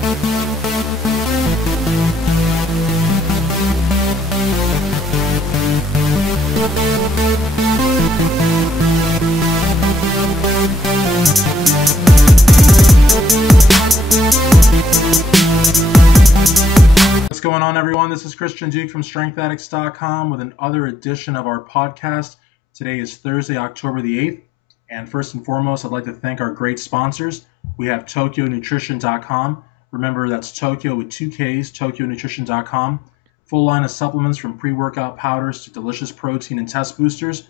What's going on, everyone? This is Christian Duke from StrengthAddicts.com with another edition of our podcast. Today is Thursday, October the 8th. And first and foremost, I'd like to thank our great sponsors. We have TokyoNutrition.com. Remember, that's Tokyo with two Ks, TokyoNutrition.com. Full line of supplements from pre-workout powders to delicious protein and test boosters.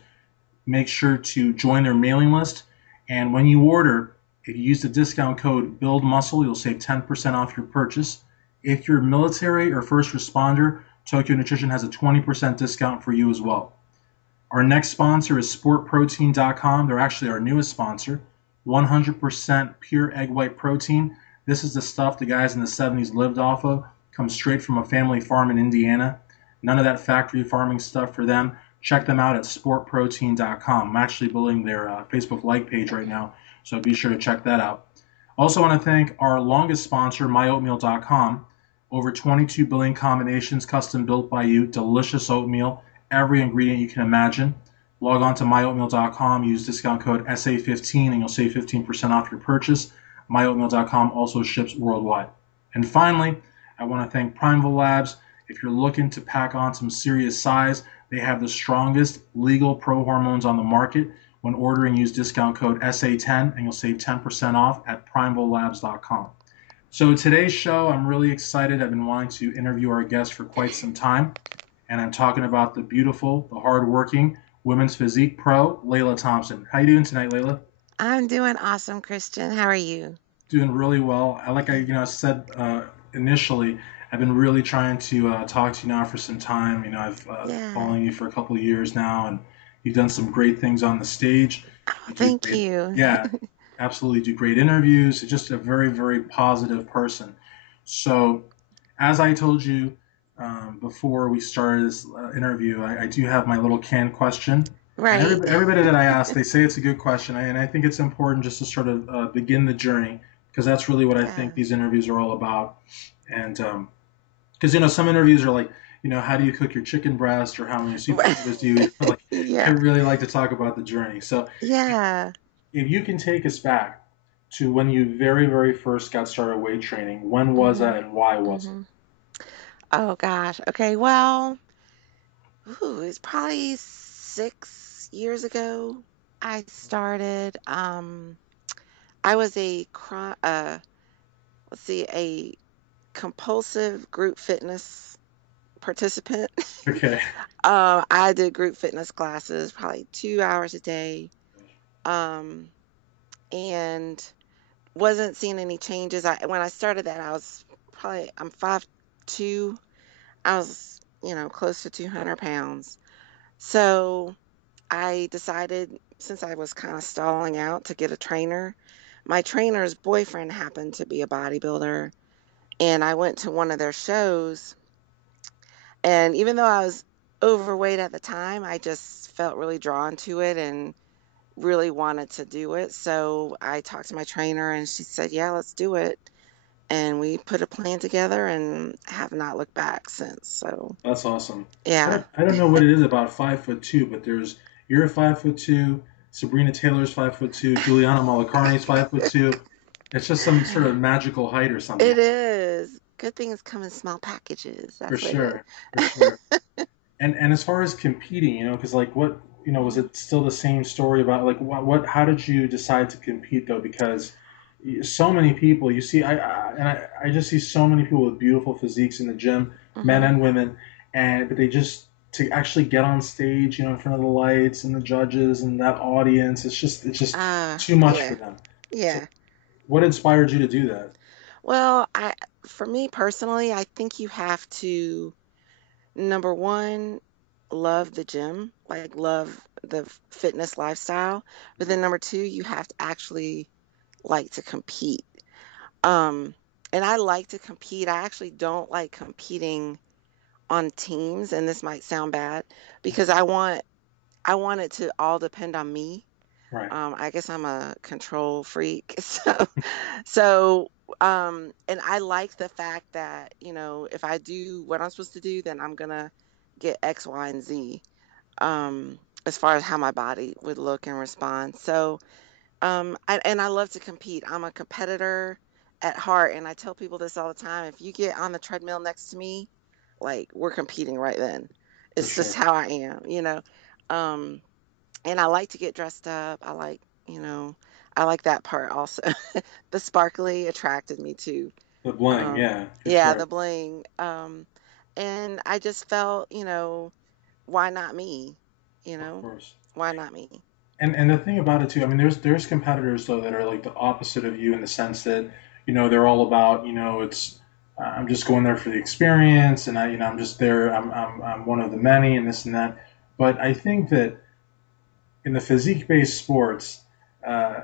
Make sure to join their mailing list. And when you order, if you use the discount code BUILDMUSCLE, you'll save 10% off your purchase. If you're military or first responder, Tokyo Nutrition has a 20% discount for you as well. Our next sponsor is SportProtein.com. They're actually our newest sponsor. 100% pure egg white protein. This is the stuff the guys in the 70s lived off of. Comes straight from a family farm in Indiana. None of that factory farming stuff for them. Check them out at SportProtein.com. I'm actually building their Facebook like page right now, so be sure to check that out. Also want to thank our longest sponsor, MyOatmeal.com. Over 22 billion combinations custom built by you. Delicious oatmeal. Every ingredient you can imagine. Log on to myoatmeal.com. Use discount code SA15 and you'll save 15% off your purchase. MyOatmeal.com also ships worldwide. And finally, I want to thank Primeval Labs. If you're looking to pack on some serious size, they have the strongest legal pro hormones on the market. When ordering, use discount code SA10 and you'll save 10% off at primevallabs.com. So today's show, I'm really excited. I've been wanting to interview our guest for quite some time, and I'm talking about the beautiful, the hardworking women's physique pro, LEILA Thompson. How you doing tonight, LEILA? I'm doing awesome, Christian. How are you? Doing really well. I said initially, I've been really trying to talk to you now for some time. I've been following you for a couple of years now, and you've done some great things on the stage. Thank you. Yeah. Absolutely do great interviews. Just a very, very positive person. So as I told you before we started this interview, I do have my little canned question. Right. And everybody that I ask, they say it's a good question. And I think it's important just to sort of begin the journey, because that's really what I think these interviews are all about. And because, some interviews are like, how do you cook your chicken breast, or how many soup potatoes do you eat? Like, I really like to talk about the journey. So if you can take us back to when you very, very first got started weight training, when was that and why was it? Oh, gosh. Okay, well, it's probably 6 years ago I started. I was a compulsive group fitness participant. Okay. I did group fitness classes probably 2 hours a day. And wasn't seeing any changes. When I started that, I'm 5'2". I was, close to 200 pounds. So I decided, since I was kind of stalling out, to get a trainer. My trainer's boyfriend happened to be a bodybuilder, and I went to one of their shows. And even though I was overweight at the time, I just felt really drawn to it and really wanted to do it. So I talked to my trainer and she said, yeah, let's do it. And we put a plan together and have not looked back since. So that's awesome. Yeah. I don't know what it is about 5'2", but you're 5'2", Sabrina Taylor's 5'2", Juliana Malacarni's 5'2". It's just some sort of magical height or something. It is. Good things come in small packages. That's For sure. And as far as competing, because what, was it still the same story about how did you decide to compete though? Because so many people you see, I just see so many people with beautiful physiques in the gym, men and women, but they just, to actually get on stage, in front of the lights and the judges and that audience, it's just too much for them. Yeah. So what inspired you to do that? Well, for me personally, I think you have to, number one, love the gym, love the fitness lifestyle. But then number two, you have to actually like to compete. And I like to compete. I actually don't like competing on teams, and this might sound bad, because I want it to all depend on me. Right. I guess I'm a control freak. So, and I like the fact that, if I do what I'm supposed to do, then I'm gonna get X, Y, and Z, as far as how my body would look and respond. So, and I love to compete. I'm a competitor at heart, and I tell people this all the time. If you get on the treadmill next to me, like, we're competing right then. For It's just sure. how I am. Um, and I like to get dressed up. You know, I like that part also. The sparkly attracted me too. The bling, Um, yeah, for yeah, sure. the bling. And I just felt, why not me? You Of know, course. why not me? And the thing about it too, I mean, there's competitors though that are like the opposite of you in the sense that they're all about it's I'm just going there for the experience, and I'm just there. I'm one of the many, and this and that. But I think that in the physique based sports, uh,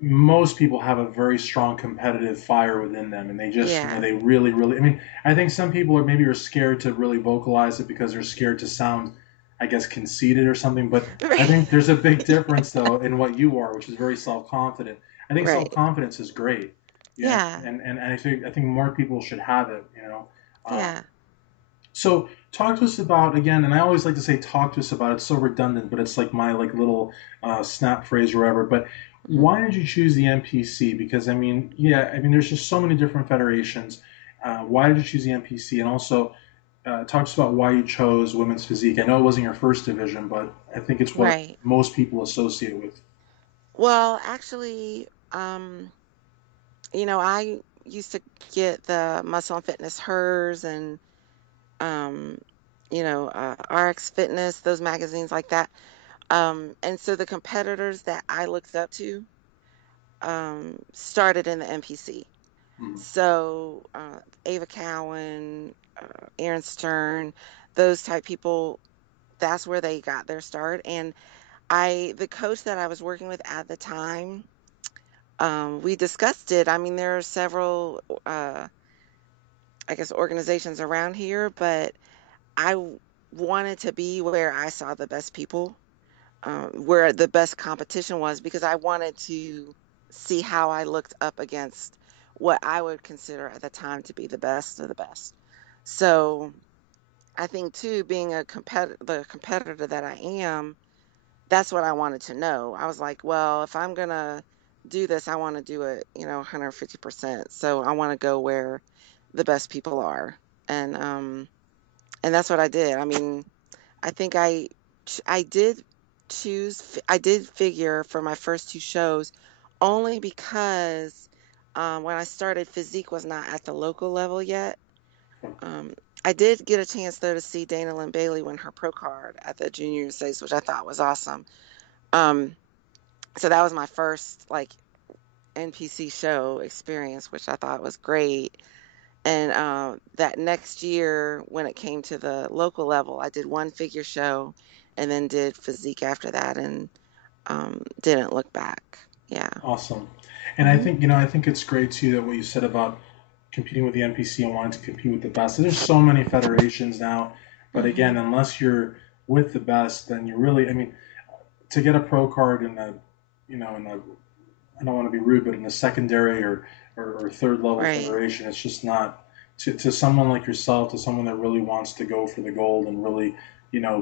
most people have a very strong competitive fire within them, and they just Yeah. they really really. I mean, I think some people are scared to really vocalize it because they're scared to sound, I guess, conceited or something. But I think there's a big difference though in what you are, which is very self confident. I think self Right. confidence is great. Yeah, Yeah. and I think more people should have it. Yeah. So talk to us about again, and I always like to say talk to us about it. It's so redundant, but it's like my like little snap phrase or whatever. But Mhm. why did you choose the NPC? Because I mean, yeah, I mean, there's just so many different federations. Why did you choose the NPC? And also, talk to us about why you chose women's physique. I know it wasn't your first division, but I think it's what Right. most people associate with. Well, actually, I used to get the Muscle and Fitness Hers and um, RX Fitness, those magazines like that. And so the competitors that I looked up to started in the NPC. Mm, So Ava Cowan, Aaron Stern, those type people, that's where they got their start. And the coach that I was working with at the time, we discussed it. I mean, there are several, I guess, organizations around here, but wanted to be where I saw the best people, where the best competition was, because I wanted to see how I looked up against what I would consider at the time to be the best of the best. So I think too, being the competitor that I am, that's what I wanted to know. I was like, well, if I'm gonna do this, I want to do it, 150%. So I want to go where the best people are, and um, and that's what I did. I mean, I think I did I did figure for my first two shows, only because when I started, Physique was not at the local level yet. Um, I did get a chance though to see Dana Lynn Bailey win her pro card at the Junior States, which I thought was awesome. Um, so that was my first like NPC show experience, which I thought was great. And that next year, when it came to the local level, I did one figure show and then did Physique after that, and didn't look back. Yeah. awesome. And I Hmm. think I think it's great too that what you said about competing with the NPC and wanting to compete with the best. There's so many federations now, but Hmm. again, unless you're with the best, then you really, I mean, to get a pro card in a, in a, I don't want to be rude, but in a secondary or third level Right. federation, it's just not to someone like yourself, to someone that really wants to go for the gold and really,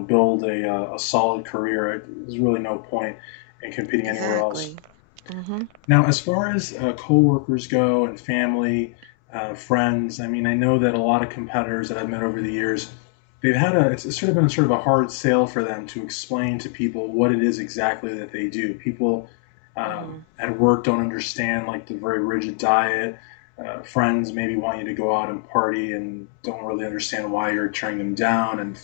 build a solid career. There's really no point in competing anywhere else. Exactly. Hmm. Now, as far as coworkers go and family, friends, I mean, I know that a lot of competitors that I've met over the years, it's sort of been sort of a hard sale for them to explain to people what it is exactly that they do. People Hmm. at work don't understand like the very rigid diet. Friends maybe want you to go out and party and don't really understand why you're turning them down. And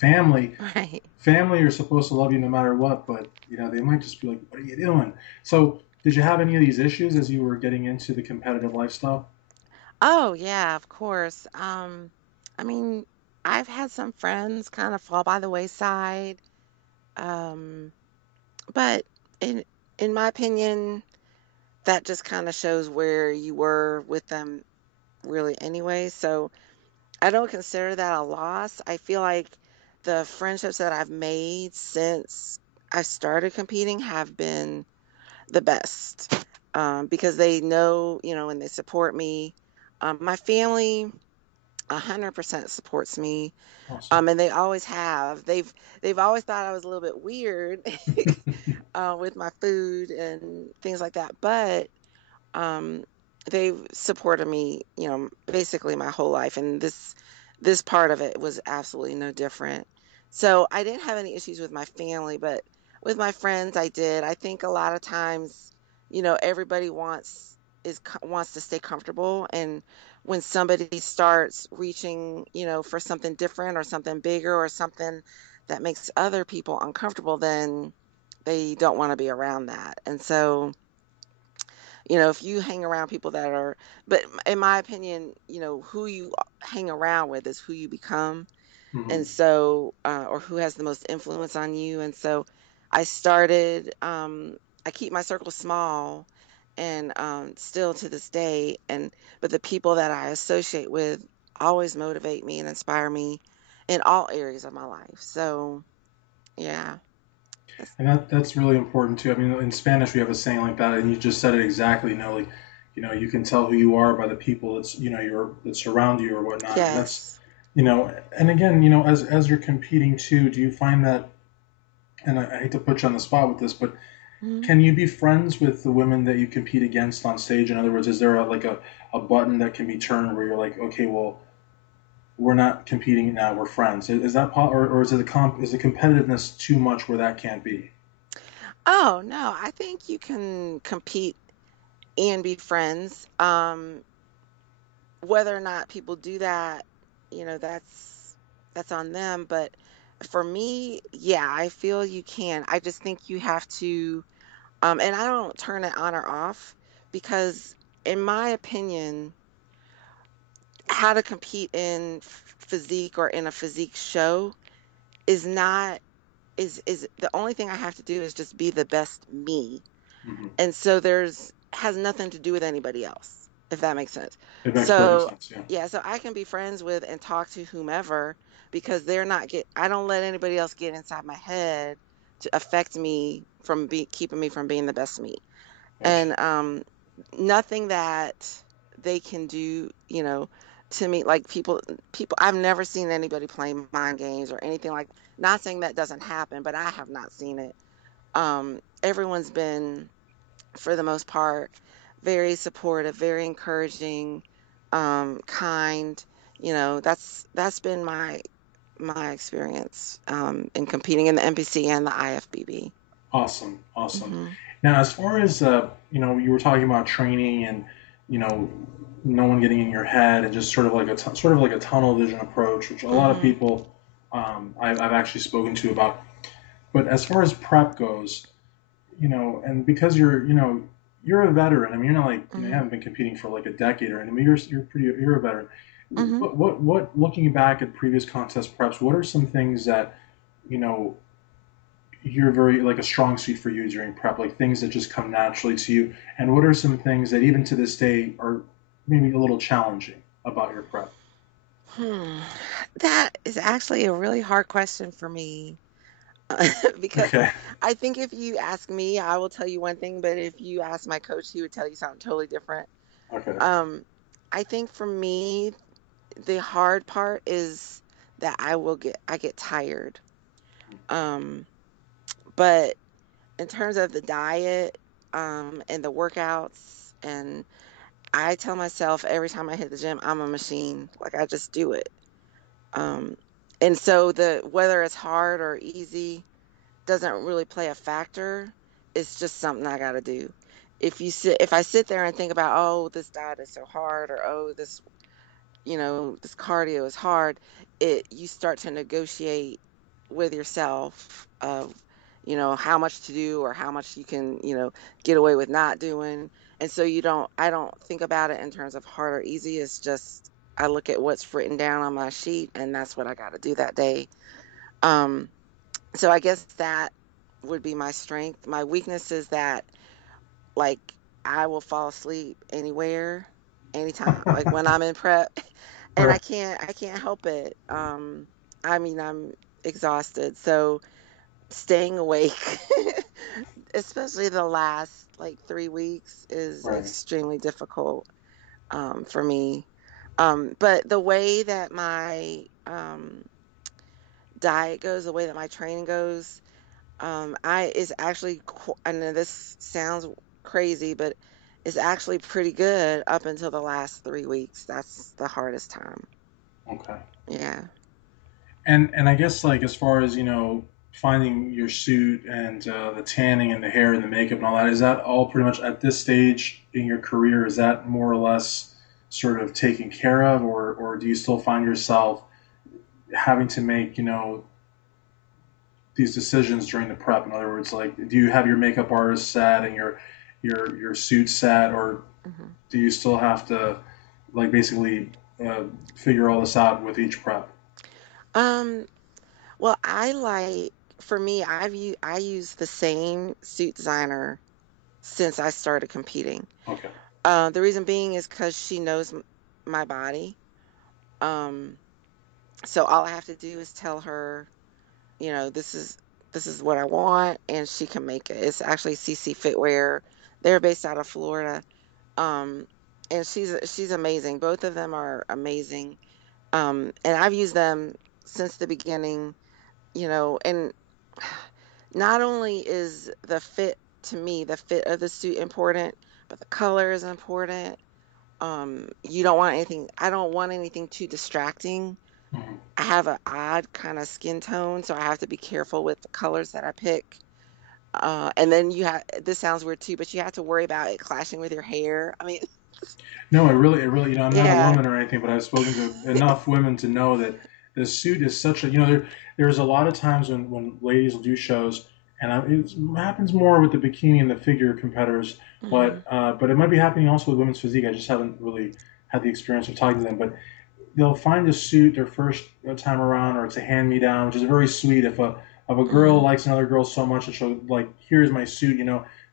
Right. family are supposed to love you no matter what, but they might just be like, "What are you doing?" So, did you have any of these issues as you were getting into the competitive lifestyle? Oh, yeah, of course. I mean, I've had some friends kind of fall by the wayside. Um, but in in my opinion, that just kind of shows where you were with them really anyway. So I don't consider that a loss. I feel like the friendships that I've made since I started competing have been the best, because they know, and they support me. My family 100% supports me. Awesome. And they always have. They've always thought I was a little bit weird with my food and things like that, but um, they've supported me, basically my whole life, and this part of it was absolutely no different. So I didn't have any issues with my family, but with my friends, I did. I think a lot of times, everybody wants to stay comfortable, and when somebody starts reaching, for something different or something bigger or something that makes other people uncomfortable, then they don't want to be around that. And so, if you hang around people that are, but in my opinion, who you hang around with is who you become. Hmm. And so, or who has the most influence on you. And so I started, I keep my circle small and still to this day. But the people that I associate with always motivate me and inspire me in all areas of my life. So, yeah. That's, And that's really important too. I mean, in Spanish we have a saying like that, and you just said it exactly. Like, you can tell who you are by the people that's that surround you or whatnot. And that's, yes. and again, as you're competing too, do you find that? And I hate to put you on the spot with this, but Mhm. can you be friends with the women that you compete against on stage? In other words, is there a button that can be turned where you're like, okay, well, we're not competing now, we're friends. Is that or is it is the competitiveness too much where that can't be? Oh, no, I think you can compete and be friends. Whether or not people do that, that's on them. But for me, yeah, I feel you can. I just think you have to, and I don't turn it on or off because, in my opinion, how to compete in physique or in a physique show is not is the only thing I have to do is just be the best me. Hmm. And so has nothing to do with anybody else, if that makes sense. It makes perfect So, sense. Yeah. yeah, so I can be friends with and talk to whomever because they're not get I don't let anybody else get inside my head to affect me from keeping me from being the best me. Gotcha. And nothing that they can do, to me, like people I've never seen anybody play mind games or anything like, not saying that doesn't happen, but I have not seen it. Everyone's been, for the most part, very supportive, very encouraging, kind. That's been my experience in competing in the NPC and the IFBB. Awesome. Awesome. Hmm. Now, as far as you were talking about training and you know, no one getting in your head and just sort of like sort of like a tunnel vision approach, which a lot of Hmm. people I've actually spoken to about. But as far as prep goes, and because you're a veteran. I mean, you're not like you Hmm. haven't been competing for like a decade or anything. But you're a veteran. Hmm. What looking back at previous contest preps, what are some things that you know you're very like a strong suit for you during prep, like things that just come naturally to you, and what are some things that even to this day are maybe a little challenging about your prep? Hmm. That is actually a really hard question for me. Because Okay. I think if you ask me, I will tell you one thing, but if you ask my coach, he would tell you something totally different. Okay. Um, I think for me, the hard part is that I get tired. Um, but in terms of the diet, and the workouts, and I tell myself every time I hit the gym, I'm a machine. Like I just do it. Um, and so whether it's hard or easy doesn't really play a factor. It's just something I got to do. If I sit there and think about, oh, this diet is so hard, or oh, this cardio is hard, you start to negotiate with yourself of, how much to do or how much you can, get away with not doing. And so I don't think about it in terms of hard or easy. It's just, I look at what's written down on my sheet and that's what I got to do that day. Um, so I guess that would be my strength. My weakness is that, like, I will fall asleep anywhere, anytime. Like when I'm in prep, and I can't help it. I mean, I'm exhausted. So staying awake, especially the last like 3 weeks, is Right. extremely difficult for me. But the way that my diet goes, the way that my training goes, I is actually, I know this sounds crazy, but it's actually pretty good up until the last 3 weeks. That's the hardest time. Okay. Yeah. And I guess like as far as finding your suit and the tanning and the hair and the makeup and all that, is that all pretty much at this stage in your career? Is that more or less sort of taken care of, or do you still find yourself having to make these decisions during the prep? In other words, like, do you have your makeup artist set and your suit set, or hmm do you still have to like basically figure all this out with each prep? Um, well, for me, I use the same suit designer since I started competing. Okay. The reason being is because she knows my body. Um, so all I have to do is tell her, this is what I want, and she can make it. It's actually CC Fitwear. They're based out of Florida. Um, and she's amazing. Both of them are amazing. And I've used them since the beginning, and not only is the fit, to me, the fit of the suit important, but the color is important. You don't want anything, I don't want anything too distracting. Mhm. I have an odd kind of skin tone, so I have to be careful with the colors that I pick. And then this sounds weird too, but you have to worry about it clashing with your hair. I mean, No, it really, I'm not a yeah. woman or anything, but I've spoken to enough women to know that the suit is such a, there's a lot of times when ladies will do shows, and it happens more with the bikini and the figure competitors, hmm but it might be happening also with women's physique. I just haven't really had the experience of talking to them, but they'll find a suit their first time around, or it's a hand me down, which is very sweet. If a girl hmm likes another girl so much that she'll like, here's my suit,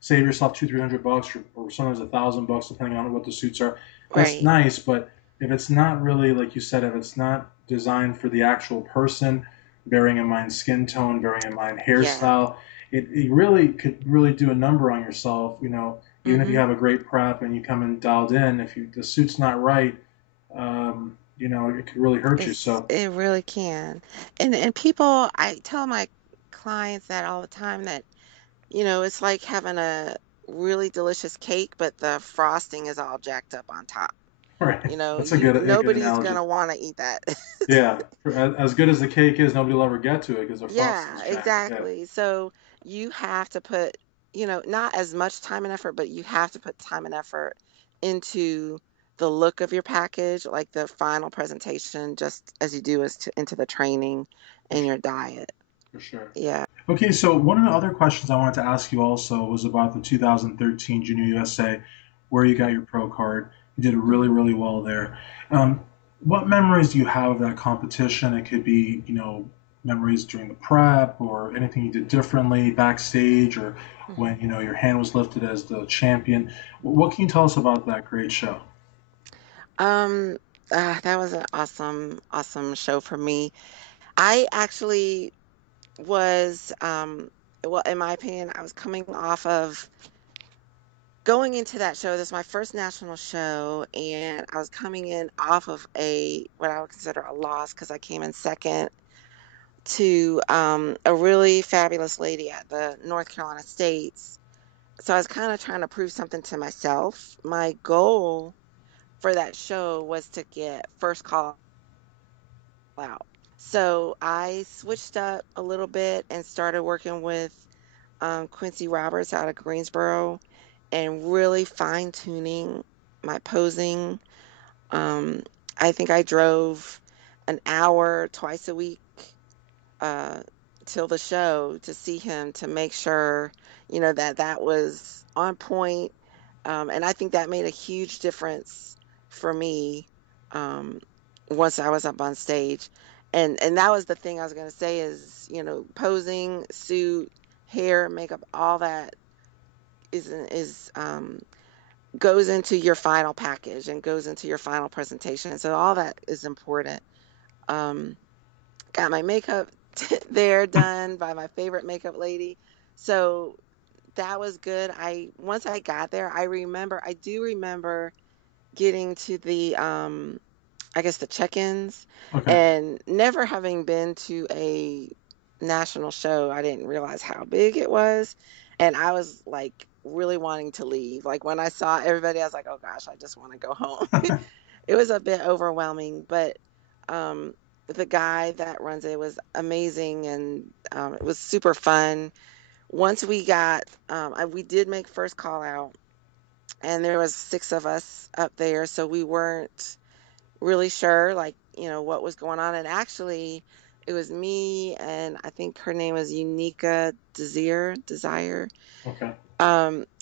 save yourself 200-300 bucks, or sometimes $1,000 depending on what the suits are. That's Right. nice, but if it's not really like you said, if it's not designed for the actual person, bearing in mind skin tone, bearing in mind Yeah. hairstyle, it really could really do a number on yourself. Even if you hmm have a great prep and you come in dialed in, if the suit's not right, it could really hurt you. So, It really can. And people, I tell my clients that all the time, that, it's like having a really delicious cake, but the frosting is all jacked up on top. right, that's a good Nobody's analogy. gonna want to eat that. Yeah, as good as the cake is, nobody will ever get to it because the frosting's Yeah, jacked. Yeah, exactly. So you have to put, not as much time and effort, but you have to put time and effort into the look of your package, like the final presentation, just as you do into the training for and sure, your diet. for sure. Yeah. Okay, so one of the other questions I wanted to ask you also was about the 2013 Junior USA, where you got your pro card. You did really, hmm really well there. Um, what memories do you have of that competition? It could be, memories during the prep or anything you did differently backstage, or hmm when, your hand was lifted as the champion. What can you tell us about that great show? Um, that was an awesome, awesome show for me. I actually was, well, in my opinion, I was coming off of going into that show. This was my first national show, and I was coming in off of what I would consider a loss, because I came in second to a really fabulous lady at the North Carolina States. So I was kind of trying to prove something to myself. My goal for that show was to get first call out. So I switched up a little bit and started working with Quincy Roberts out of Greensboro, and really fine tuning my posing. Um, I think I drove an hour twice a week uh, till the show to see him, to make sure, that that was on point. And I think that made a huge difference for me, um, once I was up on stage. And that was the thing I was going to say is, posing, suit, hair, makeup, all that is goes into your final package and goes into your final presentation. So all that is important. Um, got my makeup there done by my favorite makeup lady. So that was good. Once I got there, I do remember getting to the I guess the check-ins, Okay. and never having been to a national show, I didn't realize how big it was. And I was like really wanting to leave. Like when I saw everybody, I was like, oh gosh, I just want to go home. It was a bit overwhelming, but um, the guy that runs it was amazing, and it was super fun. Once we did make first call out, and there was six of us up there, so we weren't really sure, like, what was going on. And actually, it was me, and I think her name was Unica Desire. Okay.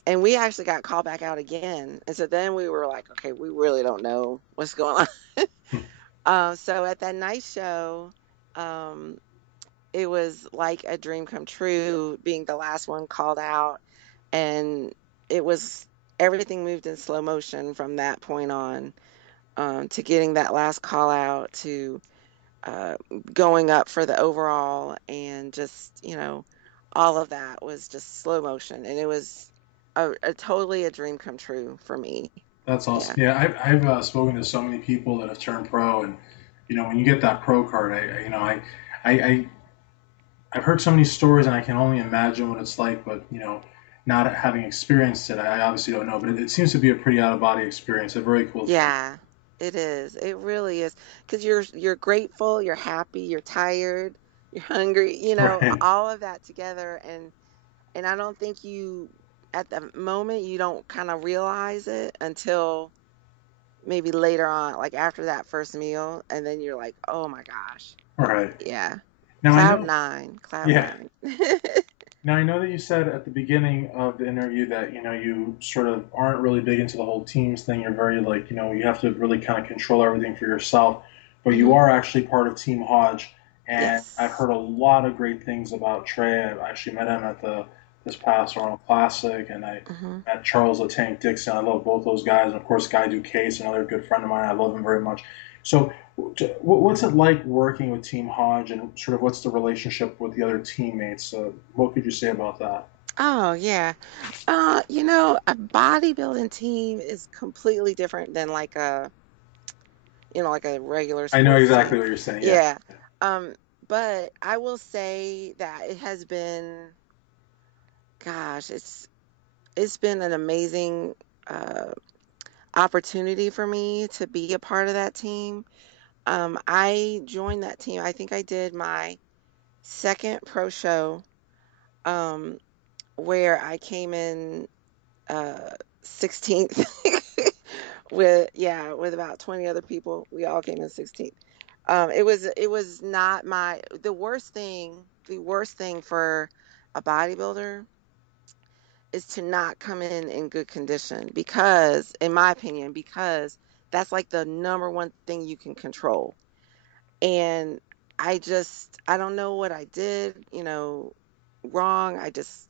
And we actually got called back out again. And so then we were like, okay, we really don't know what's going on. So at that night show, um, it was like a dream come true being the last one called out. And it was everything moved in slow motion from that point on, to getting that last call out to uh, going up for the overall, and just, all of that was just slow motion. And it was a totally a dream come true for me. That's Yeah. awesome. Yeah, I've spoken to so many people that have turned pro, and when you get that pro card, I I've heard so many stories, and I can only imagine what it's like. But not having experienced it, I obviously don't know. But it seems to be a pretty out of body experience, a very cool thing. Yeah, it is. It really is. Because you're grateful, you're happy, you're tired, you're hungry, Right. all of that together. And I don't think at the moment, you don't kind of realize it until maybe later on, like after that first meal, and then you're like, oh my gosh. Right. Yeah. Now I know. Cloud Yeah. nine. Now I know that you said at the beginning of the interview that you sort of aren't really big into the whole teams thing. You're very like you have to really kind of control everything for yourself. But you Hmm. are actually part of Team Hodge, and I've Yes. heard a lot of great things about Trey. I actually met him at the this past Arnold Classic, and I Hmm. met Charles the Tank Dixon. I love both those guys, and of course Guy Ducase, another good friend of mine. I love him very much. So, what's it like working with Team Hodge, and sort of what's the relationship with the other teammates? What could you say about that? Oh yeah. A bodybuilding team is completely different than like a regular I know sports exactly team. what you're saying. Yeah. Yeah. Um, but I will say that it has been, gosh, it's been an amazing uh opportunity for me to be a part of that team. I joined that team. I think I did my second pro show, um, where I came in uh 16th with about 20 other people. We all came in 16th. It was not the worst thing for a bodybuilder is to not come in good condition, because in my opinion, because that's like the number one thing you can control. And I don't know what I did, wrong. I just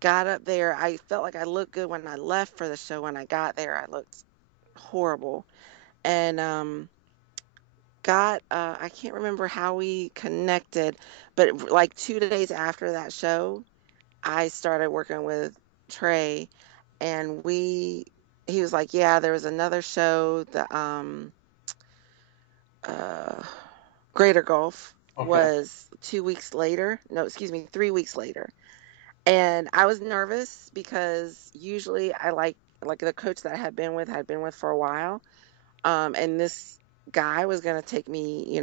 got up there. I felt like I looked good when I left for the show. When I got there, I looked horrible. And I can't remember how we connected, but like 2 days after that show, I started working with Trey, and he was like, yeah, there was another show, the uh Greater Gulf Okay. was 2 weeks later. No, excuse me, 3 weeks later. And I was nervous because usually I like the coach that I had been with for a while. And this guy was gonna take me,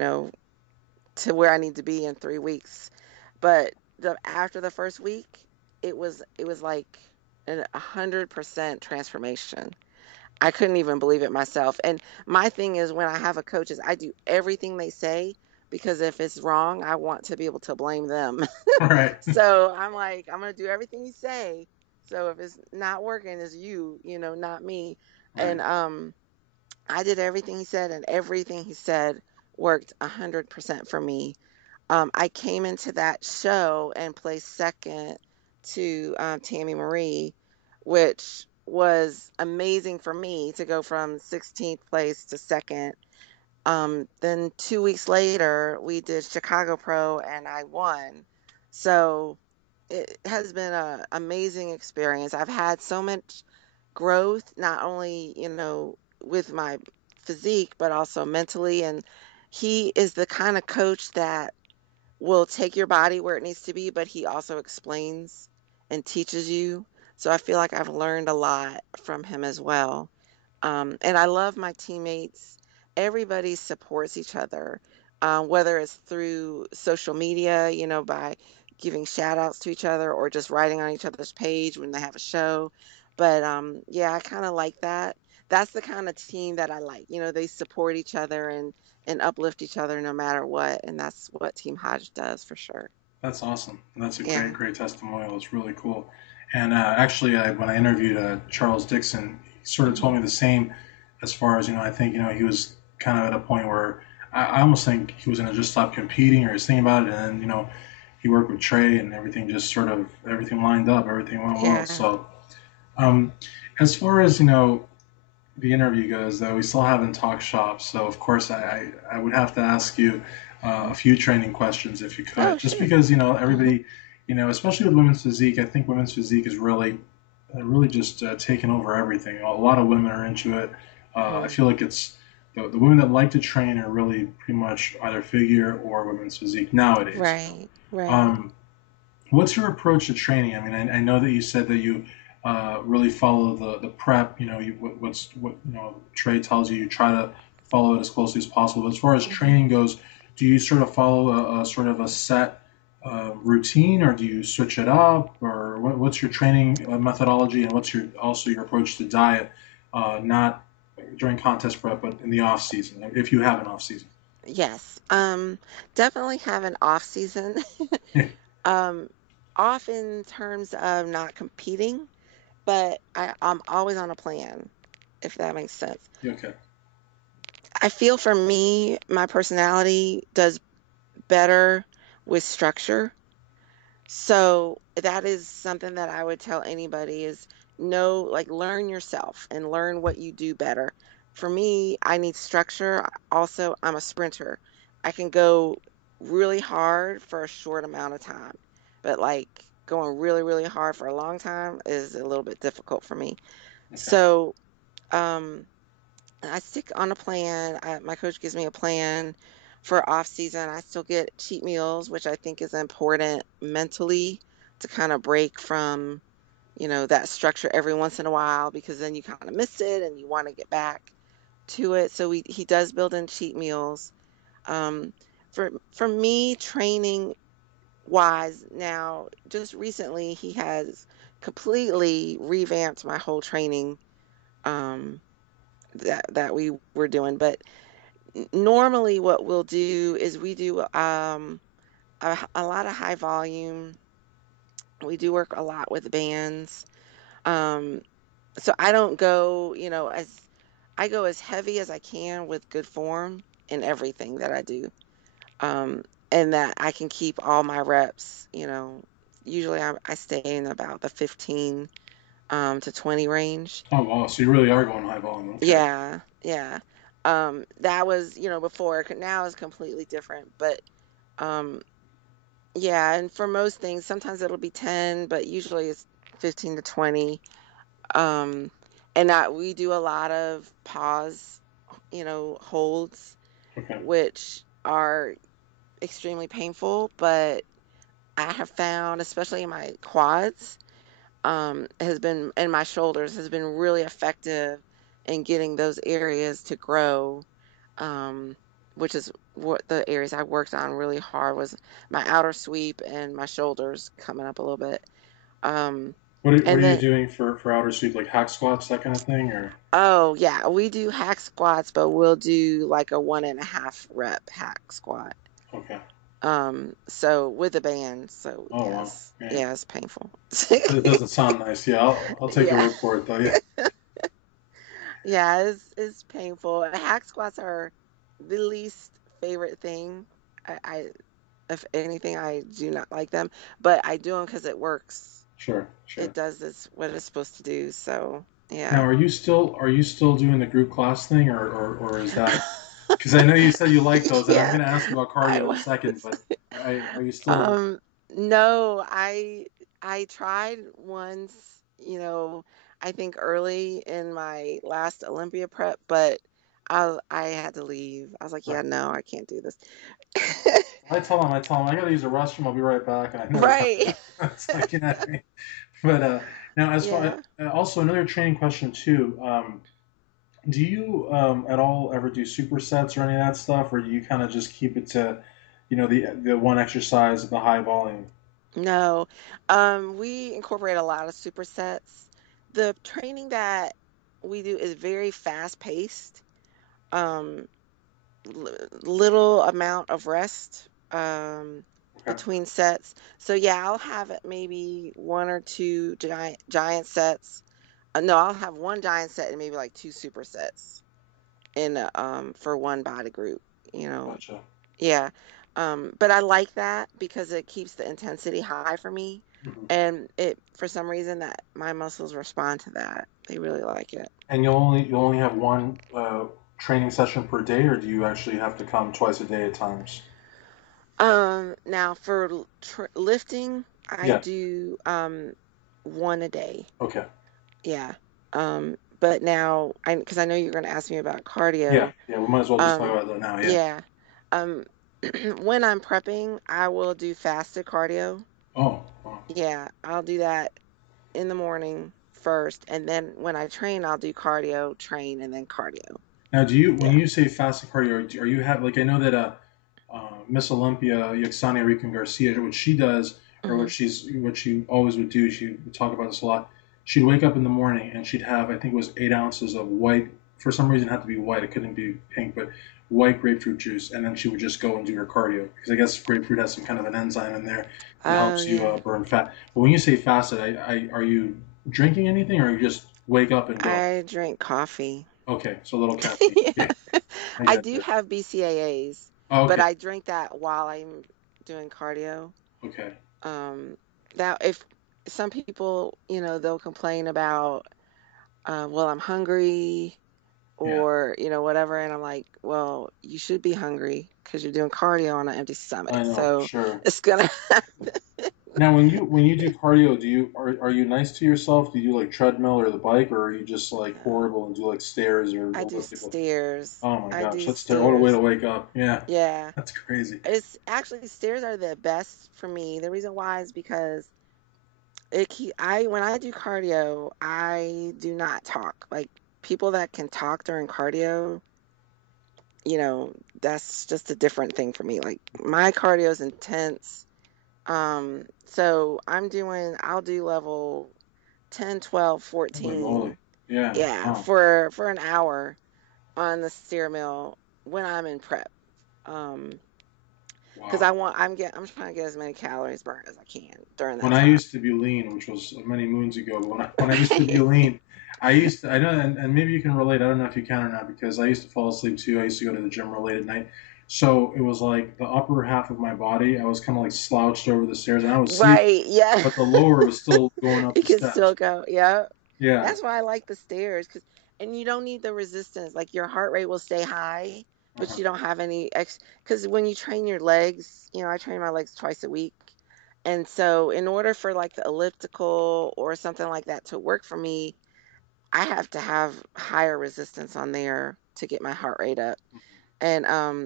to where I need to be in 3 weeks. But after the first week, it was like 100% transformation. I couldn't even believe it myself. And my thing is, when I have a coach, is I do everything they say, because if it's wrong, I want to be able to blame them. All right. So I'm like, I'm gonna do everything you say. So if it's not working, it's not me. Right. And I did everything he said, and everything he said worked 100% for me. I came into that show and placed second to Tammy Marie, which was amazing for me to go from 16th place to second. Then 2 weeks later, we did Chicago Pro and I won. So it has been an amazing experience. I've had so much growth, not only, with my physique, but also mentally. And he is the kind of coach that will take your body where it needs to be, but he also explains and teaches you. So I feel like I've learned a lot from him as well. And I love my teammates. Everybody supports each other, whether it's through social media, by giving shout outs to each other or just writing on each other's page when they have a show. But yeah, I kind of like that. That's the kind of team that I like. They support each other and uplift each other no matter what. And that's what Team Hodge does for sure. That's awesome. That's a great, Yeah. great testimonial. It's really cool. And actually, when I interviewed Charles Dixon, he sort of told Hmm. me the same as far as, I think, he was kind of at a point where I almost think he was going to just stop competing or he was thinking about it. And then, he worked with Trey and everything just sort of, everything lined up, everything went well. Yeah. So, um, as far as, the interview goes, though, we still haven't talked shop. So, of course, I would have to ask you a few training questions if you Oh, could, just sure. because, Hmm. everybody, especially with women's physique, I think women's physique is really, really just taken over everything. A lot of women are into it. I Hmm. feel like it's the women that like to train are really pretty much either figure or women's physique nowadays. Right. Right. Um, What's your approach to training? I mean, I know that you said that you really follow the prep. What Trey tells you. You try to follow it as closely as possible. But as far as Hmm. training goes, do you sort of follow a sort of a set routine, or do you switch it up, or what's your training methodology, and what's your approach to diet? Not during contest prep, but in the off season, if you have an off season. Yes. Definitely have an off season. um, Off in terms of not competing, but I'm always on a plan, if that makes sense. Okay. I feel for me, my personality does better with structure. So that is something that I would tell anybody is like learn yourself and learn what you do better. For me, I need structure. Also, I'm a sprinter. I can go really hard for a short amount of time, but like going really, really hard for a long time is a little bit difficult for me. Okay. So, um, I stick on a plan. My coach gives me a plan for off season. I still get cheat meals, which I think is important mentally to kind of break from, that structure every once in a while because then you kind of miss it and you want to get back to it. So he does build in cheat meals. Um, for me, training wise now, just recently he has completely revamped my whole training um that we were doing. But normally, what we'll do is we do a lot of high volume. We do work a lot with bands. Um, so I don't go, as I go as heavy as I can with good form in everything that I do. Um, and that I can keep all my reps. Usually I stay in about the 15 to 20 range. Oh wow, so you really are going high volume. Okay. Yeah, yeah. That was, before. Now is completely different. But um, yeah, and for most things, sometimes it'll be 10, but usually it's 15 to 20. Um, and that we do a lot of pause, holds, Okay. which are extremely painful, but I have found, especially in my quads, has been and my shoulders has been really effective in getting those areas to grow, um, which is what the areas I worked on really hard was my outer sweep and my shoulders coming up a little bit. Um, What and are you then, doing for outer sweep, like hack squats, that kind of thing, or? oh yeah, we do hack squats, but we'll do like a 1.5 rep hack squat. Okay. So with a band, so Oh wow. yes, Yeah. yeah, it's painful. It doesn't sound nice. Yeah, I'll take your Yeah. word for it though. Yeah. Yeah, it's painful. Hack squats are the least favorite thing. I if anything, I do not like them, but I do them because it works. Sure. It Sure. does this what it's supposed to do. So Now, yeah. are you still doing the group class thing, or is that? Because I know you said you like those, and I'm Yeah, going to ask about I cardio in a was. second, but are you still Um, no, I tried once, you know, I think early in my last Olympia prep, but I had to leave. I was like, right? yeah, no, I can't do this. I tell them I got to use the restroom. I'll be right back, and I never come Right. back. It's like you know what I mean? But now, as far Yeah. also another training question too. Do you at all ever do supersets or any of that stuff, or do you kind of just keep it to, the one exercise at the high volume? No. We incorporate a lot of supersets. The training that we do is very fast paced. Um, Little amount of rest Okay, between sets. So yeah, I'll have maybe one or two giant sets. No, I'll have one giant set and maybe like two supersets in for one body group, you know. gotcha. Yeah. But I like that because it keeps the intensity high for me. Mhm. And it for some reason that my muscles respond to that. They really like it. And you'll only have one training session per day, or do you actually have to come twice a day at times? Now for lifting, I Yeah. do one a day. Okay. Yeah. But now because I know you're going to ask me about Yeah. cardio. Yeah. We might as well just talk Um, about that now. Yeah. yeah. Um, when I'm prepping, I will do fasted cardio. Oh. Wow. Yeah, I'll do that in the morning first, and then when I train, I'll do cardio, train, and then cardio. Now, when Yeah. you say fasted cardio, are you have like I know that Miss Olympia Yaxani Rican Garcia, what she does, or Hmm. what she always would do, she would talk about this a lot. She'd wake up in the morning and she'd have, I think it was 8 ounces of white. For some reason, it had to be white. It couldn't be pink, but white grapefruit juice, and then she would just go and do her cardio because I guess grapefruit has some kind of an enzyme in there that Oh helps you yeah. burn fat. But when you say fasted, are you drinking anything, or you just wake up and go? I drink coffee. Okay, so a little caffeine. Yeah. Okay, I I got do you. have BCAAs, Oh, but okay, I drink that while I'm doing cardio. okay. Um, that if some people, they'll complain about, well, I'm hungry Yeah. or, whatever. And I'm like, well, you should be hungry because you're doing cardio on an empty stomach. I know for So sure. it's gonna happen. Now, when you do cardio, are you nice to yourself? Do you do like treadmill or the bike, or are you just like No, horrible and do like stairs or I do elliptical? stairs. Oh my I gosh, do that's terrible. What a way to stairs. wake up. Yeah, Yeah. that's crazy. It's actually stairs are the best for me. The reason why is because when I do cardio, I do not talk. Like people that can talk during cardio, that's just a different thing for me. Like my cardio is intense. So I'll do level 10, 12, Holy moly. 14. Yeah. Yeah, Wow. for an hour on the stair mill when I'm in prep. Um, because Wow. I'm trying to get as many calories burned as I can during When that I time. used to be lean, which was many moons ago, but when I used to be lean, I know, and maybe you can relate. I don't know if you can or not, because I used to fall asleep too. I used to go to the gym real late at night, so it was like the upper half of my body, I was kind of like slouched over the stairs, and I was sleeping, Right, yeah. but the lower was still going up You the can still steps. go. Yeah. Yeah. That's why I like the stairs and you don't need the resistance. Like your heart rate will stay high, but Uh-huh. you don't have any because when you train your legs, I train my legs twice a week. And so in order for like the elliptical or something like that to work for me, I have to have higher resistance on there to get my heart rate up. And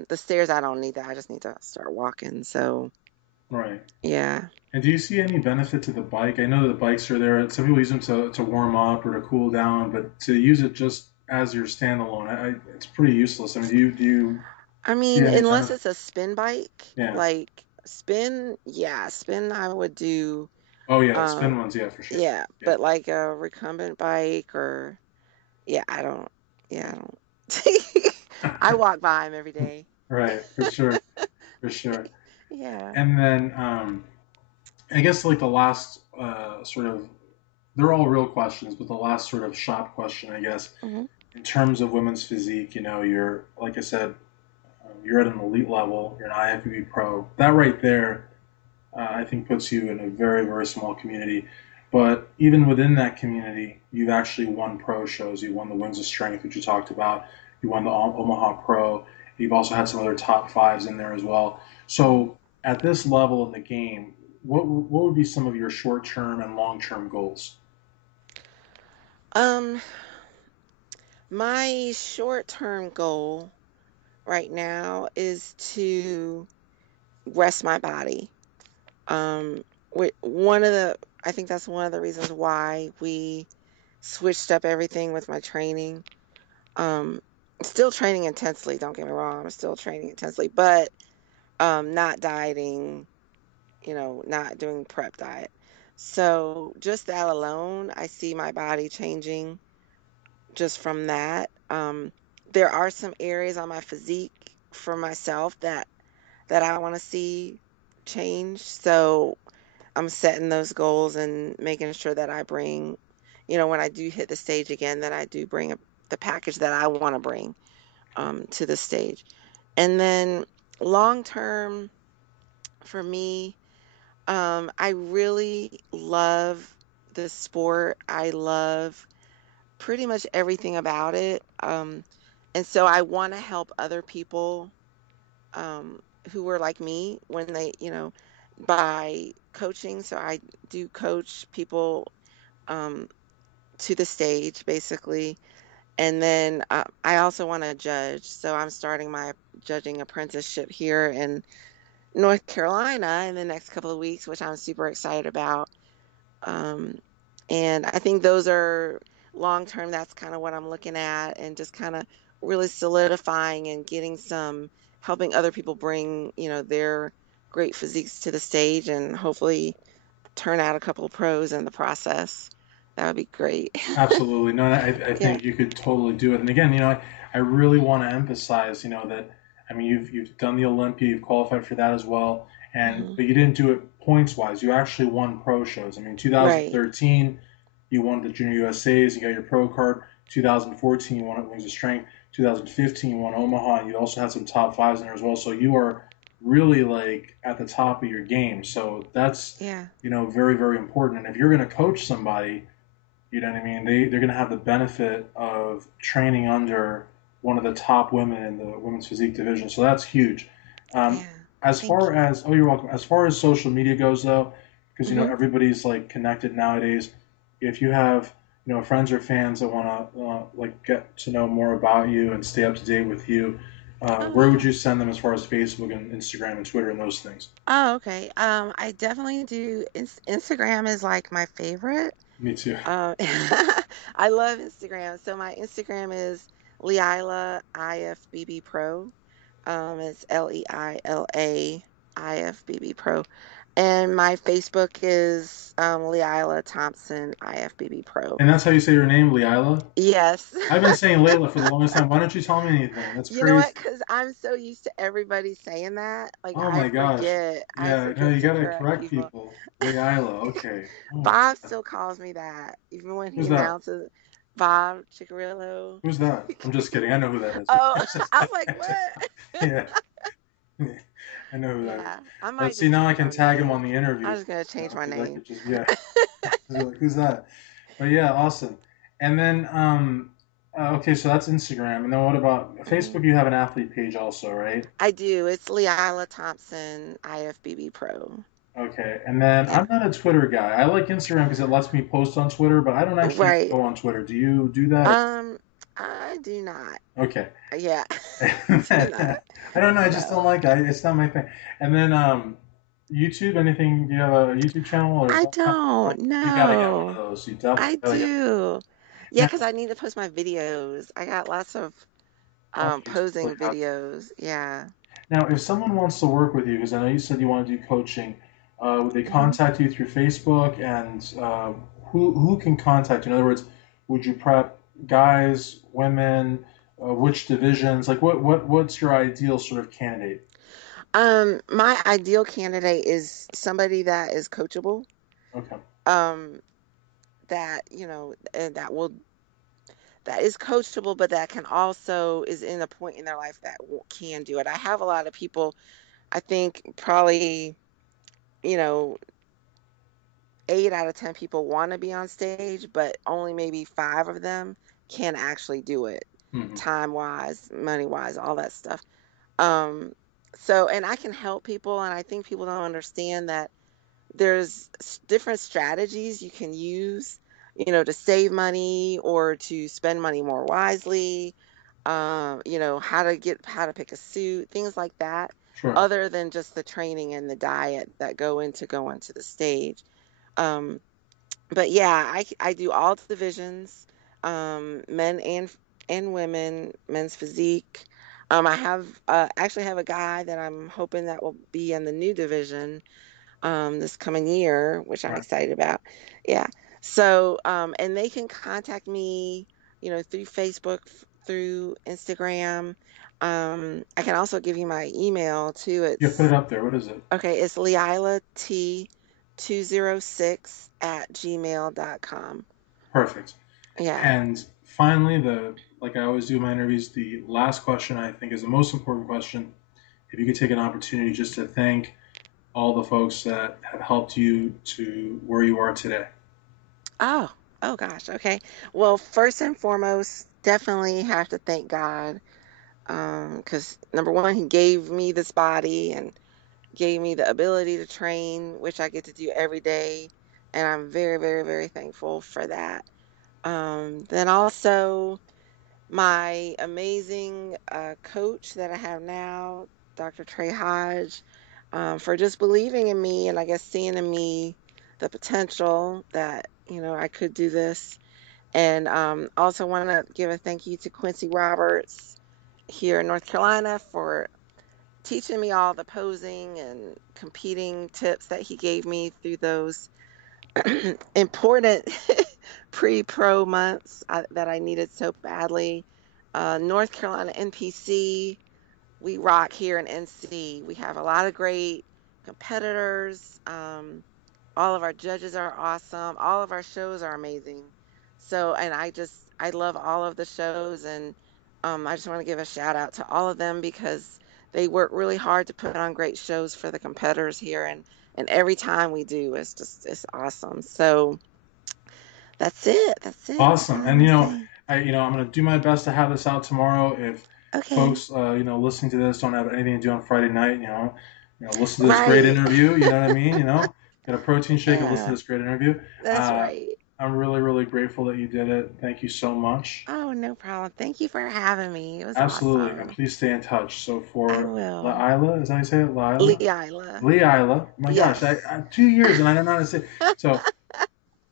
the stairs I don't need that. I just need to start walking. So, Right. yeah. And do you see any benefit to the bike? I know the bikes are there. Some people use them to warm up or to cool down, but to use it just as your standalone, it's pretty useless. I mean, do you I see mean, any unless benefit? it's a spin bike, Yeah. like spin, yeah, spin I would do. Oh yeah, the spin Um, ones, yeah, for sure. yeah, Yeah. but like a recumbent bike or yeah, I don't. I walk by them every day. Right, for sure, for sure. Yeah. And then I guess like the last sort of, they're all real questions, but the last sort of shop question, I guess, Hmm. in terms of women's physique, you're like I said, you're at an elite level. You're an IFBB Pro. That right there, I think puts you in a very, very small community. But even within that community, you've actually won pro shows. You won the Wings of Strength, which you talked about. You won the Omaha Pro. You've also had some other top fives in there as well. So at this level in the game, what would be some of your short term and long term goals? Um, my short-term goal right now is to rest my body. Um, one of the I think that's one of the reasons why we switched up everything with my training. Um, Still training intensely, don't get me wrong, I'm still training intensely, but not dieting, not doing prep diet. So just that alone, I see my body changing just from that. There are some areas on my physique for myself that I want to see change. So I'm setting those goals and making sure that I bring, when I do hit the stage again, that I do bring the package that I want to bring to the stage. And then long term for me, I really love the sport. I love pretty much everything about it. And so I want to help other people um, who were like me when by coaching. So I do coach people um, to the stage basically. And then I also want to judge. So I'm starting my judging apprenticeship here in North Carolina in the next couple of weeks, which I'm super excited about. Um, and I think those are long term, that's kind of what I'm looking at, and just kind of really solidifying and getting helping other people bring, their great physiques to the stage and hopefully turn out a couple of pros in the process. That would be great. Absolutely. No, I Yeah. think you could totally do it. And again, I really want to emphasize, that I mean, you've done the Olympia, you've qualified for that as well, and Hmm. but you didn't do it points wise. You actually won pro shows. I mean, Right. 2013, you won the Junior USA's, you got your pro card. 2014, you won at Wings of Strength. 2015, you won Omaha, and you also had some top fives in there as well. So you are really like at the top of your game. So that's Yeah. very very important. And if you're going to coach somebody, you know what I mean? They're going to have the benefit of training under one of the top women in the women's physique division. So that's huge. Um, Yeah. as Thank far you. as, oh, you're welcome. As far as social media goes, though, because, Hmm. everybody's like connected nowadays. If you have, friends or fans that want to like get to know more about you and stay up to date with you, Oh where would yeah. you send them as far as Facebook and Instagram and Twitter and those things? Oh, okay. I definitely do. Instagram is like my favorite. Me too. I love Instagram. So my Instagram is Leila IFBB Pro. It's LEILA IFBB Pro. And my Facebook is Leila Thompson IFBB Pro. And that's how you say your name, Leila? Yes. I've been saying Layla for the longest time. Why don't you tell me anything? That's You know what? crazy. Because I'm so used to everybody saying that. Like Oh I my gosh. forget. I Yeah, no, forget you to gotta correct correct people. people. Layla, okay. Oh my Bob God. still calls me that, even when he Who's that? announces Bob Chicarillo. Who's that? I'm just kidding. I know who that is. Oh, I was like, what? Yeah, I know who that is. Yeah, I But might see, just now I change can my tag him on name. the I'm interviews, just gonna change my because I name. could just, yeah, just be like, who's that? But yeah, awesome. And then, okay, so that's Instagram. And then what about Hmm. Facebook? You have an athlete page also, right? I do. It's Leila Thompson IFBB Pro. Okay, and then Yeah. I'm not a Twitter guy. I like Instagram because it lets me post on Twitter, but I don't actually Right. go on Twitter. Do you do that? Um, I do not. Okay. Yeah, do not. I don't know. I just don't No, like it. It's not my thing. And then YouTube. Anything? Do you have a YouTube channel or I some kind of? don't. You gotta get one of No, those. You definitely I gotta get do. Yeah, because now. I need to post my videos. I got lots of Okay, you totally posing have to. videos. Yeah. Now, if someone wants to work with you, because I know you said you want to do coaching, would they Hmm. contact you through Facebook? And who can contact you? In other words, would you prep guys, women, which divisions? Like, what's your ideal sort of candidate? My ideal candidate is somebody that is coachable. Okay. Um, that that is coachable, but that can also is in a point in their life that can do it. I have a lot of people. I think probably you know 8 out of 10 people want to be on stage, but only maybe 5 of them can actually do it, Hmm. time wise, money wise, all that stuff. Um, so, and I can help people, and I think people don't understand that there's different strategies you can use, to save money or to spend money more wisely. How to pick a suit, things like that, Sure. other than just the training and the diet that go into the stage. Um, but yeah, I do all divisions, men and women, men's physique. I have actually have a guy that I'm hoping that will be in the new division this coming year, which I'm Right. excited about. Yeah. So, and they can contact me, through Facebook, through Instagram. I can also give you my email too. Yeah, put it It's up there. What is it? okay. It's Leila T206 at gmail.com. Perfect. Yeah. And finally, like I always do in my interviews, the last question I think is the most important question. If you could take an opportunity just to thank all the folks that have helped you to where you are today. Oh, oh gosh. Okay. Well, first and foremost, definitely have to thank God. Because number one, he gave me this body and gave me the ability to train, which I get to do every day. And I'm very, very, very thankful for that. Then also my amazing coach that I have now, Dr. Trey Hodge, for just believing in me and I guess seeing in me the potential that, I could do this. And also want to give a thank you to Quincy Roberts here in North Carolina for teaching me all the posing and competing tips that he gave me through those important pre-pro months that I needed so badly. North Carolina NPC, we rock here in NC. We have a lot of great competitors. All of our judges are awesome. All of our shows are amazing. So, and I love all of the shows, and I just want to give a shout out to all of them because they work really hard to put on great shows for the competitors here, and every time we do, it's awesome. So that's it. That's it. That's Awesome. all I And want to say. I'm going to do my best to have this out tomorrow. If Okay. folks, listening to this don't have anything to do on Friday night, listen to this great Right. interview. You know what I mean? Get a protein shake and listen to Yeah, this great interview. that's Uh, right. I'm really, really grateful that you did it. Thank you so much. Oh, no problem. Thank you for having me. It was Absolutely. And awesome. please stay in touch. So I for will. Laila, is that how you say it? Laila? Leila. Leila. My gosh, Yes. 2 years and I don't know how to say. So,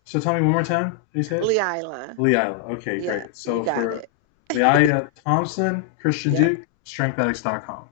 so tell me one more time. How do you say it? Leila. Leila. Okay, Yeah, great. you So got for it. Leila Thompson, Christian Yep. Duke, StrengthAddicts.com.